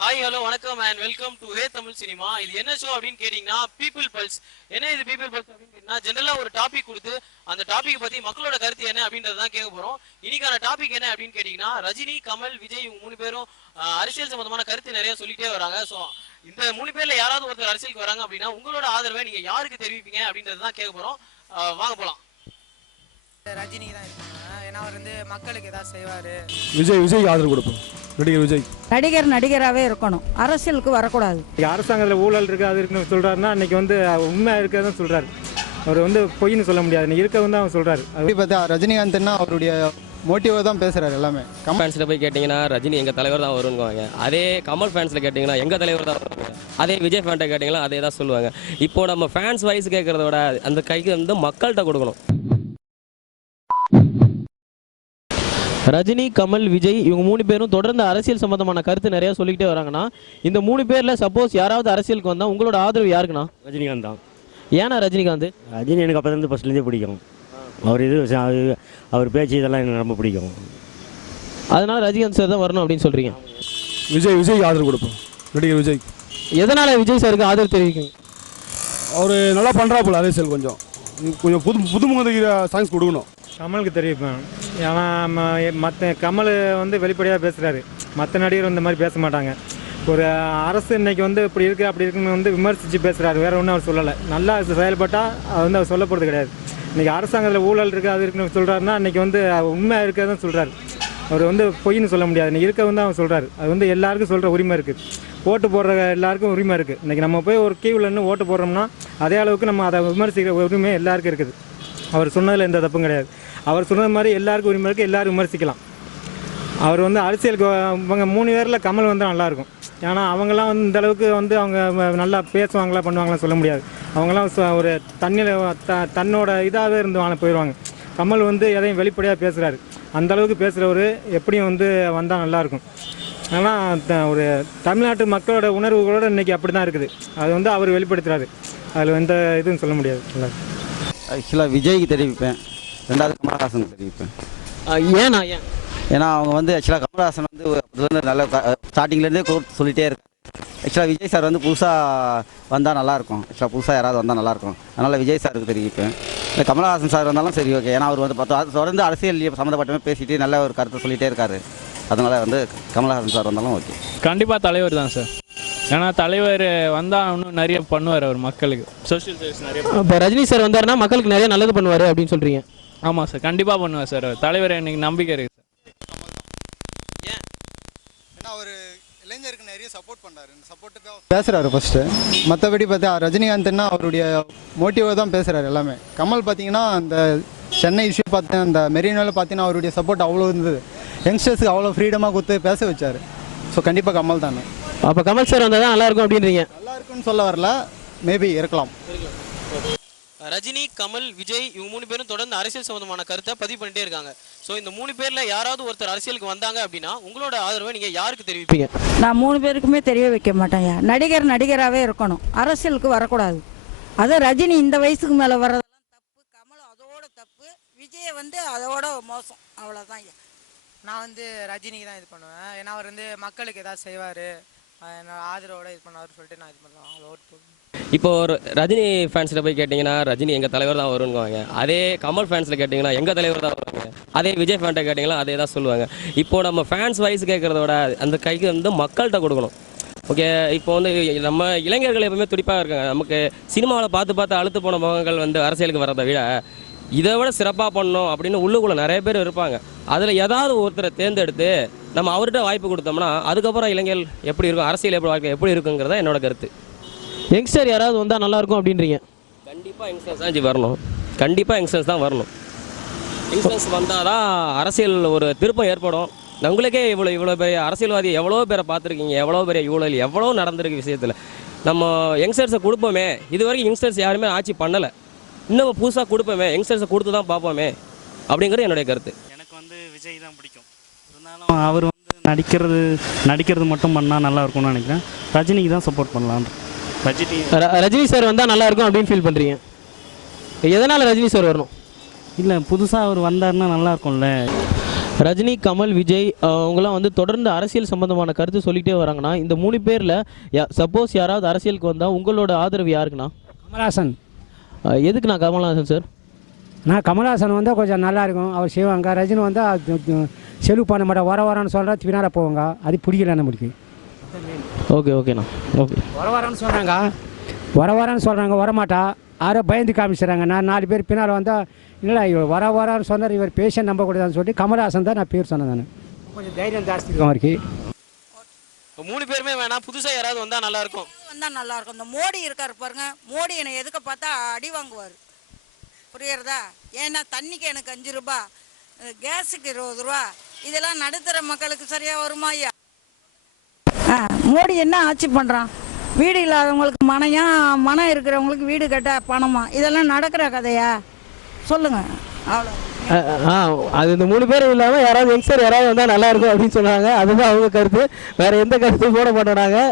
Hi hello வணக்கம் and welcome to hey Tamil cinema. இது என்ன ஷோ அப்படின்னு கேட்டீங்கன்னா பீப்புள் பல்ஸ். என்ன இது பீப்புள் பல்ஸ் அப்படின்னு கேட்டீங்கன்னா ஜெனரலா ஒரு டாபிக் கொடுத்து அந்த டாபிக் பத்தி மக்களோட கருத்து என்ன அப்படின்றதான் கேட்க போறோம். இன்னைக்கான டாபிக் என்ன அப்படின்னு கேட்டீங்கன்னா ரஜினி, கமல், விஜய் இவங்க 3 பேரும் அரசியல் சம்பந்தமான கருத்து நிறைய சொல்லிட்டே வராங்க. ஸோ இந்த 3 பேர்ல யாராவது ஒருத்தர் அரசியலுக்கு வராங்க அப்படின்னா உங்களோட ஆதரவை நீங்க யாருக்கு தெரிவிப்பீங்க அப்படின்றதான் கேட்க போறோம். வாங்க போலாம். ரஜினிக்கு தான் இருப்பாங்க. ஏன்னா அவர் வந்து மக்களுக்கு ஏதாவது செய்வார். விஜய் ஆதரவு கொடுப்போம். நடிகர் நடிகராகவே இருக்கணும், அரசியலுக்கு வரக்கூடாது. அரசாங்கத்தில் ஊழல் இருக்குது அது இருக்குன்னு சொல்கிறாருன்னா அன்றைக்கி வந்து உண்மையாக இருக்கிறதான் சொல்கிறாரு. அவர் வந்து பொய்ன்னு சொல்ல முடியாது, இன்னைக்கு இருக்க வந்து அவன் சொல்கிறாரு. அப்படி பார்த்தா ரஜினிகாந்த்னா அவருடைய மோட்டிவாக தான் பேசுகிறாரு எல்லாமே. கமல் ஃபேன்ஸில் போய் கேட்டிங்கன்னா ரஜினி எங்கள் தலைவர் தான் வருவாங்க. அதே கமல் ஃபேன்ஸில் கேட்டிங்கன்னா எங்கள் தலைவர் தான் வருவாங்க. அதே விஜய் ஃபேன்ட்டை கேட்டிங்கன்னா அதே தான் சொல்லுவாங்க. இப்போது நம்ம ஃபேன்ஸ் வைஸ் கேட்குறத விட அந்த கைக்கு வந்து மக்கள்கிட்ட கொடுக்கணும். ரஜினி, கமல், விஜய் இவங்க 3 பேரும் தொடர்ந்து அரசியல் சம்பந்தமான கருத்து நிறைய சொல்லிக்கிட்டே வராங்கன்னா இந்த 3 பேர்ல சப்போஸ் யாராவது அரசியலுக்கு வந்தா உங்களோட ஆதரவு யாருக்குண்ணா? ரஜினிகாந்த் தான். ஏன்னா ரஜினிகாந்த்? ரஜினி எனக்கு அப்போலேருந்து ஃபஸ்ட்லேருந்தே பிடிக்கும். அவர் பேச்சு இதெல்லாம் எனக்கு ரொம்ப பிடிக்கும். அதனால ரஜினிகாந்த் சார் தான் வரணும் அப்படின்னு சொல்றீங்க. விஜய் ஆதரவு கொடுப்போம். நடிகர் விஜய். எதனால விஜய் சாருக்கு ஆதரவு தெரிவிக்குங்க? அவர் நல்லா பண்ணுறாப்புல அரசியல், கொஞ்சம் புதுமுக சாங்ஸ் கொடுக்கணும். கமலுக்கு தெரிவிப்பேன். ஏன்னா மற்ற கமல் வந்து வெளிப்படையாக பேசுகிறாரு, மற்ற நடிகர் இந்த மாதிரி பேச மாட்டாங்க. ஒரு அரசு இன்றைக்கி வந்து இப்படி இருக்குது அப்படி இருக்குன்னு வந்து விமர்சித்து பேசுகிறாரு, வேறு ஒன்றும் அவர் சொல்லலை. நல்லா செயல்பட்டால் அது வந்து அவர் சொல்லப்படுறது கிடையாது. இன்றைக்கி அரசாங்கத்தில் ஊழல் இருக்குது அது இருக்குன்னு சொல்கிறாருன்னா அன்றைக்கி வந்து உண்மையாக இருக்கிறதான் சொல்கிறாரு. அவர் வந்து பொய்ன்னு சொல்ல முடியாது, இன்றைக்கி இருக்க வந்து அவர் சொல்கிறாரு. அது வந்து எல்லாருக்கும் சொல்கிற உரிமை இருக்குது, ஓட்டு போடுற எல்லாருக்கும் உரிமை இருக்குது. இன்றைக்கி நம்ம போய் ஒரு கியூவில் நின்று ஓட்டு போடுறோம்னா அதே அளவுக்கு நம்ம அதை விமர்சிக்கிற உரிமை எல்லாருக்கும் இருக்குது. அவர் சொன்னதில் எந்த தப்பும் கிடையாது. அவர் சொன்னது மாதிரி எல்லாருக்கும் உரிமை இருக்குது, எல்லோரும் விமர்சிக்கலாம். அவர் வந்து அரசியலுக்கு இவங்க 3 பேரில் கமல் வந்து நல்லாயிருக்கும். ஏன்னா அவங்களாம் வந்து இந்தளவுக்கு வந்து அவங்க நல்லா பேசுவாங்களா பண்ணுவாங்களா சொல்ல முடியாது. அவங்களாம் ஒரு தன்னோட இதாகவே இருந்து போயிடுவாங்க. கமல் வந்து எதையும் வெளிப்படையாக பேசுகிறாரு, அந்தளவுக்கு பேசுகிறவர் எப்படியும் வந்து வந்தால் நல்லாயிருக்கும். ஆனால் ஒரு தமிழ்நாட்டு மக்களோட உணர்வுகளோடு இன்றைக்கி அப்படி தான் இருக்குது. அது வந்து அவர் வெளிப்படுத்துகிறாரு, அதில் எந்த இதுவும் சொல்ல முடியாது. ஆக்சுவலாக விஜய்க்கு தெரிவிப்பேன், ரெண்டாவது கமலஹாசனுக்கு தெரிவிப்பேன். ஏன்னா அவங்க வந்து ஆக்சுவலாக கமலஹாசன் வந்து நல்ல ஸ்டார்டிங்லேருந்தே சொல்லிகிட்டே இருக்காரு. ஆக்சுவலாக விஜய் சார் வந்து புதுசாக வந்தால் நல்லாயிருக்கும். ஆக்சுவலாக புதுசாக யாராவது வந்தால் நல்லாயிருக்கும், அதனால் விஜய் சாருக்கு தெரிவிப்பேன். இல்லை கமலஹாசன் சார் வந்தாலும் சரி ஓகே. ஏன்னா அவர் வந்து தொடர்ந்து அரசியல் சம்மந்தப்பட்டமே பேசிட்டு நல்ல ஒரு கருத்தை சொல்லிகிட்டே இருக்காரு. அதனால் வந்து கமலஹாசன் சார் வந்தாலும் ஓகே. கண்டிப்பாக தலைவர் தான் சார். ஏன்னா தலைவர் வந்தால் இன்னும் நிறைய பண்ணுவார், அவர் மக்களுக்கு சோஷியல் சர்வீஸ் நிறைய. இப்போ ரஜினி சார் வந்தாருன்னா மக்களுக்கு நிறைய நல்லது பண்ணுவார் அப்படின்னு சொல்கிறீங்க? ஆமாம் சார், கண்டிப்பாக பண்ணுவார் சார். தலைவர் எனக்கு நம்பிக்கை இருக்குது சார். ஏன்னா அவர் இளைஞருக்கு நிறைய சப்போர்ட் பண்ணுறாரு, சப்போர்ட்டுக்காக பேசுகிறாரு ஃபஸ்ட்டு. மற்றபடி பார்த்தா ரஜினிகாந்த்னா அவருடைய மோட்டிவாக தான் பேசுகிறாரு எல்லாமே. கமல் பார்த்தீங்கன்னா அந்த சென்னை இஷ்யூ பார்த்தேன், அந்த மெரினாவில் பார்த்தீங்கன்னா அவருடைய சப்போர்ட் அவ்வளோ இருந்தது. யங்ஸ்டர்ஸுக்கு அவ்வளோ ஃப்ரீடமாக கொடுத்து பேச வச்சார். ஸோ கண்டிப்பாக கமல் தானே. அப்போ கமல் சார் வந்தால் தான் நல்லாயிருக்கும் அப்படின்றீங்க? நல்லா இருக்குன்னு சொல்ல வரல, மேபி இருக்கலாம். ரஜினி, கமல், விஜய் இவங்க 3 பேரும் தொடர்ந்து அரசியல் சம்பந்தமான கருத்தை பதிவு பண்ணிட்டே இருக்காங்க. ஸோ இந்த 3 பேர்ல யாராவது ஒருத்தர் அரசியலுக்கு வந்தாங்க அப்படின்னா உங்களோட ஆதரவை நீங்க யாருக்கு தெரிவிப்பீங்க? நான் 3 பேருக்குமே தெரிய வைக்க மாட்டேன். நடிகராகவே இருக்கணும், அரசியலுக்கு வரக்கூடாது. அது ரஜினி இந்த வயசுக்கு மேலே வர்றதெல்லாம் தப்பு, கமல் அதோட தப்பு, விஜய் வந்து அதோட மோசம், அவ்வளோதான். நான் வந்து ரஜினிக்கு தான் இது பண்ணுவேன். ஏன்னா அவர் வந்து மக்களுக்கு ஏதாவது செய்வார், என்னோட ஆதரவோடு இது பண்ணுவார் சொல்லிட்டு நான் இது பண்ணுவேன். அவ்வளோ ஓட்டு போடுவேன். இப்போ ஒரு ரஜினி ஃபேன்ஸில் போய் கேட்டிங்கன்னா ரஜினி எங்கள் தலைவர் தான் வருவாங்க. அதே கமல் ஃபேன்ஸில் கேட்டிங்கன்னா எங்கள் தலைவர் தான் வருவாங்க. அதே விஜய் ஃபேன்ட்டை கேட்டிங்கன்னா அதே தான் சொல்லுவாங்க. இப்போது நம்ம ஃபேன்ஸ் வைஸ் கேட்குறத விட அந்த கைக்கு வந்து மக்கள்கிட்ட கொடுக்கணும். ஓகே, இப்போ வந்து நம்ம இளைஞர்கள் எப்பவுமே துடிப்பாக இருக்காங்க. நமக்கு சினிமாவில் பார்த்து அழுத்து போன முகங்கள் வந்து அரசியலுக்கு வர்றதை விட இதை விட சிறப்பாக பண்ணணும் அப்படின்னு உள்ளுக்குள்ளே நிறைய பேர் இருப்பாங்க. அதில் ஏதாவது ஒருத்தரை தேர்ந்தெடுத்து நம்ம அவர்கிட்ட வாய்ப்பு கொடுத்தோம்னா அதுக்கப்புறம் இளைஞர்கள் எப்படி இருக்கும், அரசியல் வாழ்க்கை எப்படி இருக்குங்கிறத என்னோட கருத்து. யங்ஸ்டர் யாராவது வந்தால் நல்லாயிருக்கும் அப்படின்றீங்க? கண்டிப்பாக யங்ஸ்டர்ஸ் தான் வரணும். கண்டிப்பாக யங்ஸ்டர்ஸ் தான் வரணும். யங்ஸ்டர்ஸ் வந்தால் தான் அரசியல் ஒரு திருப்பம் ஏற்படும். உங்களுக்கே இவ்வளோ பெரிய அரசியல்வாதி எவ்வளோ பேரை பார்த்துருக்கீங்க, எவ்வளோ பெரிய ஊழல் எவ்வளோ நடந்திருக்கு விஷயத்தில். நம்ம யங்ஸ்டர்ஸை கொடுப்போமே, இது வரைக்கும் யங்ஸ்டர்ஸ் யாருமே ஆட்சி பண்ணலை, இன்னும் புதுசாக கொடுப்போமே, யங்ஸ்டர்ஸை கொடுத்து தான் பார்ப்போமே அப்படிங்கிறது என்னுடைய கருத்து. எனக்கு வந்து விஜய் தான் பிடிக்கும். இருந்தாலும் அவர் வந்து நடிக்கிறது மட்டும் பண்ணால் நல்லா இருக்கும்னு நினைக்கிறேன். ரஜினிக்கு தான் சப்போர்ட் பண்ணலாம். ரஜினி சார் வந்தால் நல்லா இருக்கும் அப்படின்னு ஃபீல் பண்ணுறீங்க? எதனால் ரஜினி சார் வரணும்? இல்லை, புதுசாக அவர் வந்தாருன்னா நல்லா இருக்கும்ல. ரஜினி, கமல், விஜய் அவங்களாம் வந்து தொடர்ந்து அரசியல் சம்பந்தமான கருத்து சொல்லிகிட்டே வராங்கன்னா, இந்த 3 பேரில் சப்போஸ் யாராவது அரசியலுக்கு வந்தால் உங்களோட ஆதரவு யாருக்குண்ணா? கமல்ஹாசன். எதுக்குண்ணா கமல்ஹாசன் சார்? நான் கமல்ஹாசன் வந்தால் கொஞ்சம் நல்லா இருக்கும், அவர் செய்வாங்க. ரஜினி வந்தால் செலவு பண்ண மாட்டேன், வரன்னு சொல்கிறா பின்னால் போவாங்க, அது பிடிக்கல நம்மளுக்கு. ஓகே ஓகேண்ணா. ஓகே, வரன்னு சொல்கிறாங்க, வரமாட்டா, யாரோ பயந்து காமிச்சுறாங்க. நான் 4 பேர் பின்னால் வந்தால் இல்லை இவர் வரான்னு சொன்னார், இவர் பேஷண்ட் நம்பக்கூடாதுன்னு சொல்லிட்டு கமல்ஹாசன் தான் நான் பேர் சொன்னேன். நான் கொஞ்சம் தைரியம் ஜாஸ்தி இருக்கும் அவருக்கு. 3 பேருமே வேணாம், புதுசாக யாராவது வந்தால் நல்லா இருக்கும். வந்தால் நல்லா இருக்கும். இந்த மோடி இருக்கார் பாருங்க, மோடி என்னை எதுக்க பார்த்தா அடி வாங்குவார், புரியுறதா? ஏன்னா தண்ணிக்கு எனக்கு 5 ரூபா, கேஸுக்கு 20 ரூபா, இதெல்லாம் நடுத்தர மக்களுக்கு சரியாக வருமா ஐயா? மோடி என்ன ஆட்சி பண்ணுறான்? வீடு இல்லாதவங்களுக்கு மனம் இருக்கிறவங்களுக்கு வீடு கட்ட பணமா? இதெல்லாம் நடக்கிற கதையா? சொல்லுங்க. அவ்வளோ. அது இந்த 3 பேரும் இல்லாமல் யாராவது யங்ஸ்டர் யாராவது வந்தால் நல்லா இருக்கும் அப்படின்னு சொன்னாங்க. அதுதான் அவங்க கருத்து, வேற எந்த கருத்தும் போட மாட்டோம் நாங்கள்.